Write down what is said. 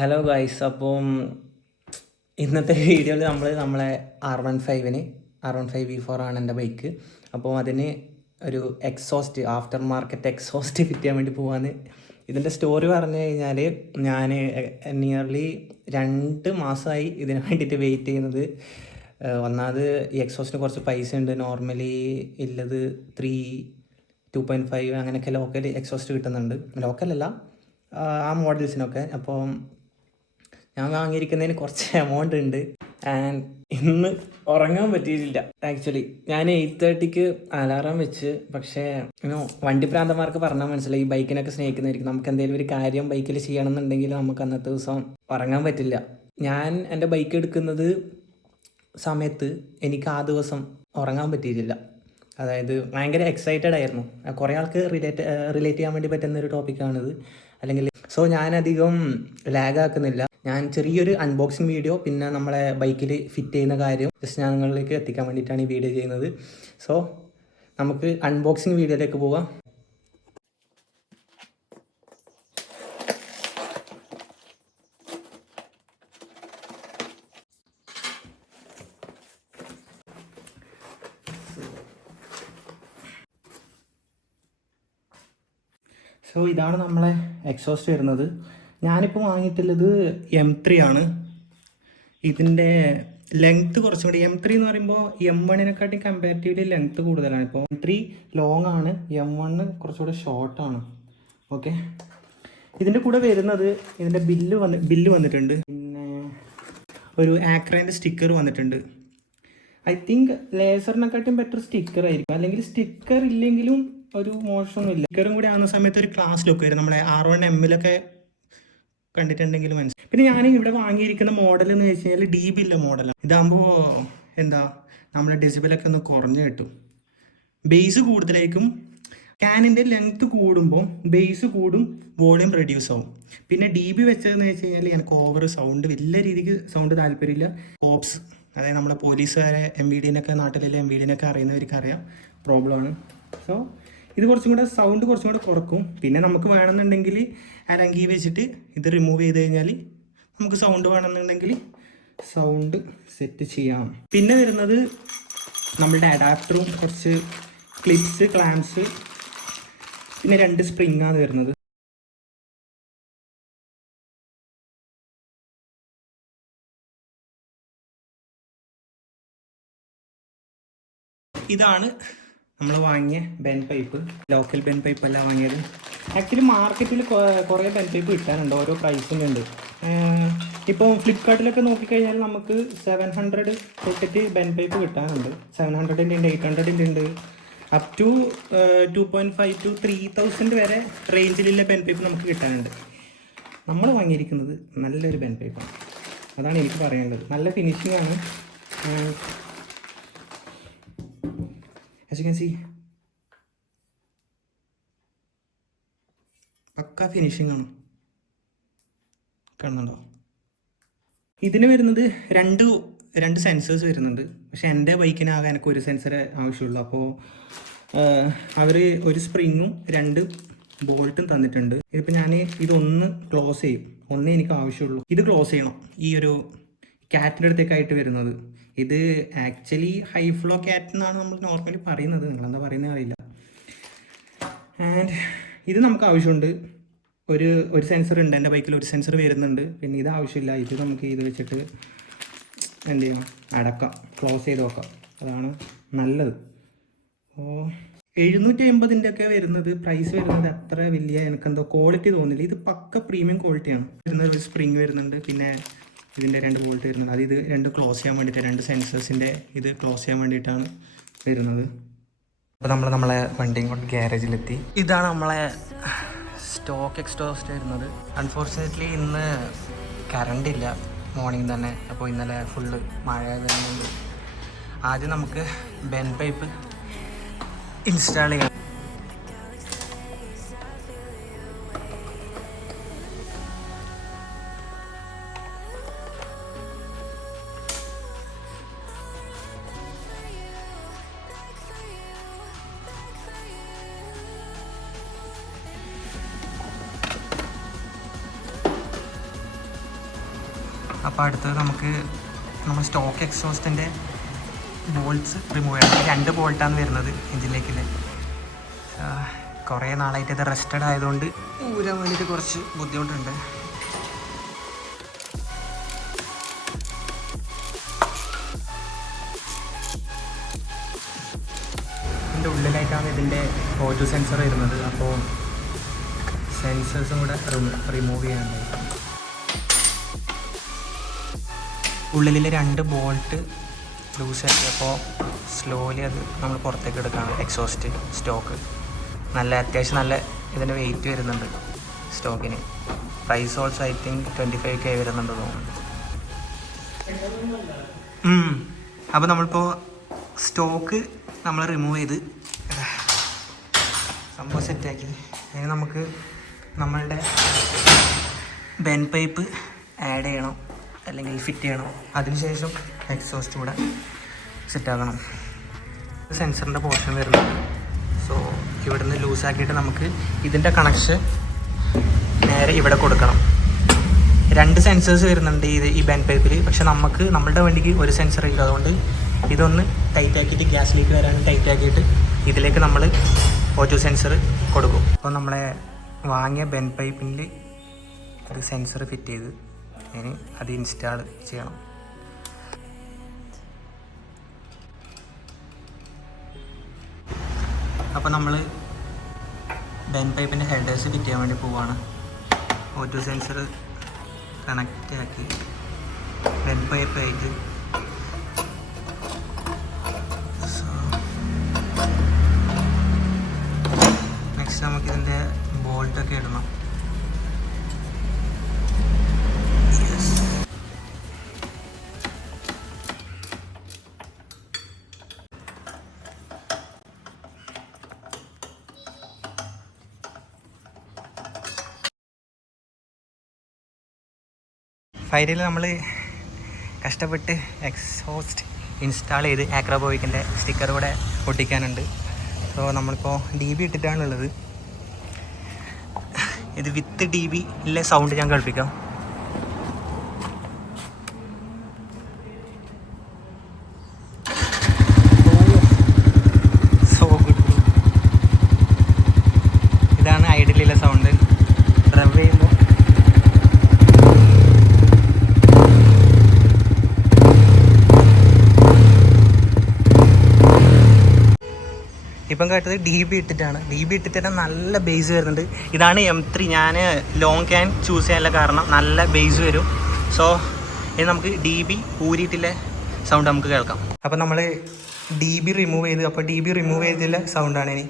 Hello guys. അപ്പം ഇന്നത്തെ വീഡിയോയിൽ നമ്മളെ R15 ആണ് എൻ്റെ ബൈക്ക്. അപ്പോൾ അതിന് ഒരു exhaust, after market exhaust fit ചെയ്യാൻ വേണ്ടി പോവാന്ന്. ഇതിൻ്റെ സ്റ്റോറി പറഞ്ഞു കഴിഞ്ഞാൽ, ഞാൻ നിയർലി 2 മാസമായി ഇതിന് വേണ്ടിയിട്ട് വെയിറ്റ് ചെയ്യുന്നത്. ഒന്നാമത് ഈ എക്സോസ്റ്റിന് കുറച്ച് പൈസ ഉണ്ട്. നോർമലി ഉള്ളത് 2.5 അങ്ങനെയൊക്കെ ലോക്കൽ എക്സോസ്റ്റ് കിട്ടുന്നുണ്ട്. ലോക്കലല്ല, ആ മോഡൽസിനൊക്കെ. അപ്പോൾ ഞാൻ വാങ്ങിയിരിക്കുന്നതിന് കുറച്ച് എമൗണ്ട് ഉണ്ട്. ആൻഡ് ഇന്ന് ഉറങ്ങാൻ പറ്റിയിട്ടില്ല. ആക്ച്വലി ഞാൻ 8:30 അലാറം വെച്ച്, പക്ഷേ വണ്ടി പ്രാന്തന്മാർക്ക് പറഞ്ഞാൽ മനസ്സിലായി, ഈ ബൈക്കിനൊക്കെ സ്നേഹിക്കുന്നതായിരിക്കും. നമുക്ക് എന്തെങ്കിലും ഒരു കാര്യം ബൈക്കിൽ ചെയ്യണമെന്നുണ്ടെങ്കിൽ നമുക്ക് അന്നത്തെ ദിവസം ഉറങ്ങാൻ പറ്റില്ല. ഞാൻ എൻ്റെ ബൈക്ക് എടുക്കുന്നത് സമയത്ത് എനിക്ക് ആ ദിവസം ഉറങ്ങാൻ പറ്റിയിട്ടില്ല. അതായത് ഭയങ്കര എക്സൈറ്റഡ് ആയിരുന്നു. കുറേ ആൾക്ക് റിലേറ്റ് ചെയ്യാൻ വേണ്ടി പറ്റുന്നൊരു ടോപ്പിക്കാണിത്. അല്ലെങ്കിൽ ഞാനധികം ലാഗ് ആക്കുന്നില്ല. ഞാൻ ചെറിയൊരു അൺബോക്സിങ് വീഡിയോ, പിന്നെ നമ്മളെ ബൈക്കിൽ ഫിറ്റ് ചെയ്യുന്ന കാര്യം ജസ്റ്റ് ഞാൻ നിങ്ങളിലേക്ക് എത്തിക്കാൻ വേണ്ടിയിട്ടാണ് ഈ വീഡിയോ ചെയ്യുന്നത്. സോ നമുക്ക് അൺബോക്സിങ് വീഡിയോയിലേക്ക് പോകാം. ഇതാണ് നമ്മളെ എക്സോസ്റ്റ് വരുന്നത്. ഞാനിപ്പോൾ വാങ്ങിയിട്ടുള്ളത് M3 ആണ്. ഇതിൻ്റെ ലെങ്ത്ത് കുറച്ചും കൂടി, M3 എന്ന് പറയുമ്പോൾ M1-നെക്കാട്ടി കമ്പാരിറ്റീവ്ലി ലെങ്ത്ത് കൂടുതലാണ്. ഇപ്പോൾ M3 ലോങ് ആണ്, M1 കുറച്ചുകൂടി ഷോർട്ടാണ്. ഓക്കെ, ഇതിൻ്റെ കൂടെ വരുന്നത് ഇതിൻ്റെ ബില്ല് വന്നിട്ടുണ്ട്. പിന്നെ ഒരു ആക്രേൻ്റെ സ്റ്റിക്കർ വന്നിട്ടുണ്ട്. ഐ തിങ്ക് ലേസറിനെക്കാട്ടിയും ബെറ്റർ സ്റ്റിക്കർ ആയിരിക്കും. അല്ലെങ്കിൽ സ്റ്റിക്കർ ഇല്ലെങ്കിലും ഒരു മോശമൊന്നുമില്ല. സ്റ്റിക്കറും കൂടി ആകുന്ന സമയത്ത് ഒരു ക്ലാസ് ലുക്ക് വരും. നമ്മളെ R1M-ലൊക്കെ കണ്ടിട്ടുണ്ടെങ്കിൽ മനസ്സിലായി. പിന്നെ ഞാൻ ഇവിടെ വാങ്ങിയിരിക്കുന്ന മോഡൽ എന്ന് വെച്ച് കഴിഞ്ഞാൽ DB മോഡലാണ്. ഇതാകുമ്പോൾ നമ്മുടെ ഡെസിബിളൊക്കെ ഒന്ന് കുറഞ്ഞു കിട്ടും. ബേസ് കൂടുതലായിരിക്കും. ക്യാനിൻ്റെ ലെങ്ത്ത് കൂടുമ്പോൾ ബേസ് കൂടും, വോളിയം റെഡ്യൂസ് ആവും. പിന്നെ DB വെച്ചതെന്ന് വെച്ച് കഴിഞ്ഞാൽ എനിക്ക് ഓവർ സൗണ്ട്, വലിയ രീതിക്ക് സൗണ്ട് താല്പര്യമില്ല. കോപ്സ്, അതായത് നമ്മളെ പോലീസുകാരെ MVD-നൊക്കെ, നാട്ടിലെ MVD-നൊക്കെ അറിയുന്നവർക്ക് അറിയാം പ്രോബ്ലമാണ്. ഇത് കുറച്ചും കൂടെ സൗണ്ട് കുറച്ചും കൂടെ കുറക്കും. പിന്നെ നമുക്ക് വേണമെന്നുണ്ടെങ്കിൽ അരങ്കി വെച്ചിട്ട് ഇത് റിമൂവ് ചെയ്ത് കഴിഞ്ഞാൽ നമുക്ക് സൗണ്ട് വേണമെന്നുണ്ടെങ്കിൽ സൗണ്ട് സെറ്റ് ചെയ്യാം. പിന്നെ വരുന്നത് നമ്മളുടെ അഡാപ്റ്ററും കുറച്ച് ക്ലിപ്സ്, ക്ലാംപ്സ്, പിന്നെ 2 സ്പ്രിങ്ങാണ് വരുന്നത്. ഇതാണ് നമ്മൾ വാങ്ങിയ Ben pipe. Local Ben pipe അല്ല വാങ്ങിയത്. ആക്ച്വലി മാർക്കറ്റിൽ കുറേ ബെൻ പൈപ്പ് കിട്ടാനുണ്ട്, ഓരോ പ്രൈസിനുണ്ട്. ഇപ്പോൾ ഫ്ലിപ്കാർട്ടിലൊക്കെ നോക്കിക്കഴിഞ്ഞാൽ നമുക്ക് 700 തൊട്ടിട്ട് ബെൻ പൈപ്പ് കിട്ടാനുണ്ട്. 700-ൻ്റെ ഉണ്ട്, 800-ൻ്റെ ഉണ്ട്, അപ് ടു 2.5 to 3,000 വരെ റേഞ്ചിലുള്ള ബെൻ പൈപ്പ് നമുക്ക് കിട്ടാനുണ്ട്. നമ്മൾ വാങ്ങിയിരിക്കുന്നത് നല്ലൊരു ബെൻ പൈപ്പാണ്, അതാണ് എനിക്ക് പറയാനുള്ളത്. നല്ല ഫിനിഷിംഗ് ആണ്. As you can see, പക്ക ഫിനിഷിംഗ് ആണ്. കാണുന്നുണ്ടോ? ഇതിന് വരുന്നത് രണ്ട് സെൻസേഴ്സ് വരുന്നുണ്ട്. പക്ഷെ എൻ്റെ ബൈക്കിനാകെ എനിക്ക് ഒരു സെൻസറേ ആവശ്യമുള്ളൂ. അപ്പോൾ അവർ ഒരു സ്പ്രിങ്ങും 2 ബോൾട്ടും തന്നിട്ടുണ്ട്. ഇതിപ്പോൾ ഞാൻ ഇതൊന്ന് ക്ലോസ് ചെയ്യും, ഒന്നേ എനിക്ക് ആവശ്യമുള്ളൂ. ഇത് ക്ലോസ് ചെയ്യണം. ഈ ഒരു ക്യാറ്റിൻ്റെ അടുത്തേക്കായിട്ട് വരുന്നത് ഇത് ആക്ച്വലി ഹൈ ഫ്ലോ ക്യാറ്റ് എന്നാണ് നമ്മൾ നോർമലി പറയുന്നത്. നിങ്ങളെന്താ പറയുന്നത് അറിയില്ല. ആൻഡ് ഇത് നമുക്ക് ആവശ്യമുണ്ട്. ഒരു സെൻസർ ഉണ്ട് എൻ്റെ ബൈക്കിൽ, ഒരു സെൻസർ വരുന്നുണ്ട്. പിന്നെ ഇത് ആവശ്യമില്ല. ഇത് നമുക്ക് ഇത് വെച്ചിട്ട് എന്ത് ചെയ്യാം, അടക്കാം, ക്ലോസ് ചെയ്ത് വെക്കാം. അതാണ് നല്ലത്. അപ്പോൾ 750-ൻ്റെ ഒക്കെ വരുന്നത്, പ്രൈസ് വരുന്നത് അത്ര വലിയ എനിക്കെന്തോ ക്വാളിറ്റി തോന്നില്ല. ഇത് പക്ക പ്രീമിയം ക്വാളിറ്റിയാണ് വരുന്നത്. ഒരു സ്പ്രിങ് വരുന്നുണ്ട്, പിന്നെ ഇതിൻ്റെ 2 ബോൾട്ട് വരുന്നുണ്ട്. അത് ഇത് 2 ക്ലോസ് ചെയ്യാൻ വേണ്ടിയിട്ട്, 2 സെൻസേഴ്സിൻ്റെ ഇത് ക്ലോസ് ചെയ്യാൻ വേണ്ടിയിട്ടാണ് വരുന്നത്. അപ്പോൾ നമ്മളെ വണ്ടിയും കൊണ്ട് ഗ്യാരേജിലെത്തി. ഇതാണ് നമ്മളെ സ്റ്റോക്ക് എക്സോസ്റ്റ് വരുന്നത്. അൺഫോർച്ചുനേറ്റ്ലി ഇന്ന് കറണ്ട് ഇല്ല മോർണിംഗ് തന്നെ. അപ്പോൾ ഇന്നലെ ഫുള്ള് മഴ ആയതുകൊണ്ട് ആദ്യം നമുക്ക് ബെൻ പൈപ്പ് ഇൻസ്റ്റാൾ ചെയ്യാം. അപ്പോൾ അടുത്തത് നമുക്ക് നമ്മൾ സ്റ്റോക്ക് എക്സോസ്റ്റിൻ്റെ ബോൾട്ട്സ് റിമൂവ് ചെയ്യണം. 2 ബോൾട്ടാണ് വരുന്നത് എഞ്ചിനിലേക്കില്ലേ. കുറേ നാളായിട്ട് ഇത് റെസ്റ്റഡ് ആയതുകൊണ്ട് ഊരാൻ വേണ്ടിയിട്ട് കുറച്ച് ബുദ്ധിമുട്ടുണ്ട്. ഇതിൻ്റെ ഉള്ളിലായിട്ടാണ് ഇതിൻ്റെ ഓജോ സെൻസർ വരുന്നത്. അപ്പോൾ സെൻസേഴ്സും കൂടെ റിമൂവ് ചെയ്യാനുണ്ടായി. ഉള്ളിലെ 2 ബോൾട്ട് ലൂസാക്കി. അപ്പോൾ സ്ലോലി അത് നമ്മൾ പുറത്തേക്ക് എടുക്കുകയാണ്. എക്സോസ്റ്റ് സ്റ്റോക്ക് നല്ല അത്യാവശ്യം നല്ല ഇതിൻ്റെ വെയിറ്റ് വരുന്നുണ്ട് സ്റ്റോക്കിന്. Price also I think 25K വരുന്നുണ്ട് തോന്നുന്നു. അപ്പോൾ നമ്മളിപ്പോൾ സ്റ്റോക്ക് നമ്മൾ റിമൂവ് ചെയ്ത് സംഭവം സെറ്റാക്കി. അതിന് നമുക്ക് നമ്മളുടെ ബെൻ പൈപ്പ് ആഡ് ചെയ്യണം, അല്ലെങ്കിൽ ഫിറ്റ് ചെയ്യണം. അതിനുശേഷം എക്സോസ്റ്റ് കൂടെ സെറ്റാക്കണം. സെൻസറിൻ്റെ പോർഷൻ വരുന്നുണ്ട്. സോ ഇവിടുന്ന് ലൂസാക്കിയിട്ട് നമുക്ക് ഇതിൻ്റെ കണക്ഷൻ നേരെ ഇവിടെ കൊടുക്കണം. 2 സെൻസേഴ്സ് വരുന്നുണ്ട് ഈ ബെൻ പൈപ്പിൽ. പക്ഷെ നമുക്ക് നമ്മളുടെ വണ്ടിക്ക് ഒരു സെൻസർ ഇല്ല. അതുകൊണ്ട് ഇതൊന്ന് ടൈറ്റ് ആക്കിയിട്ട് ഗ്യാസ് ലീക്ക് വരാൻ ടൈറ്റ് ആക്കിയിട്ട് ഇതിലേക്ക് നമ്മൾ ഓജോ സെൻസർ കൊടുക്കും. അപ്പോൾ നമ്മളെ വാങ്ങിയ ബെൻ പൈപ്പിൽ ഒരു സെൻസർ ഫിറ്റ് ചെയ്ത് ഇനി അത് ഇൻസ്റ്റാൾ ചെയ്യണം. അപ്പോൾ നമ്മൾ ബെൻ പൈപ്പിൻ്റെ ഹെഡേഴ്സ് ഫിറ്റ് ചെയ്യാൻ വേണ്ടി പോവുകയാണ്. ഓജോ സെൻസർ കണക്റ്റ് ആക്കി ബെൻ പൈപ്പ് ആയിട്ട് നെക്സ്റ്റ് നമുക്കിതിൻ്റെ ബോൾട്ടൊക്കെ ഇടണം. ഫൈനലി നമ്മൾ കഷ്ടപ്പെട്ട് എക്സോസ്റ്റ് ഇൻസ്റ്റാൾ ചെയ്ത് ആക്രോബോയിക്കിൻ്റെ സ്റ്റിക്കർ കൂടെ ഒട്ടിക്കാനുണ്ട്. സോ നമ്മളിപ്പോൾ DB ഇട്ടിട്ടാണുള്ളത്. ഇത് വിത്ത് DB സൗണ്ട് ഞാൻ കേൾപ്പിക്കാം. So good. ഇതാണ് ഐഡിയലിലെ സൗണ്ട്. റവ് ചെയ്യുമ്പോൾ ഇപ്പം കേട്ടത് DB ഇട്ടിട്ടാണ്. DB ഇട്ടിട്ട് നല്ല ബേസ് വരുന്നുണ്ട്. ഇതാണ് M3. ഞാൻ ലോങ് ക്യാൻ ചൂസ് ചെയ്യാനുള്ള കാരണം നല്ല ബേസ് വരും. സോ ഇനി നമുക്ക് DB ഊരിയിട്ടില്ല സൗണ്ട് നമുക്ക് കേൾക്കാം. അപ്പോൾ നമ്മൾ DB റിമൂവ് ചെയ്ത്, അപ്പോൾ DB റിമൂവ് ചെയ്തില്ല സൗണ്ടാണ് ഇനി.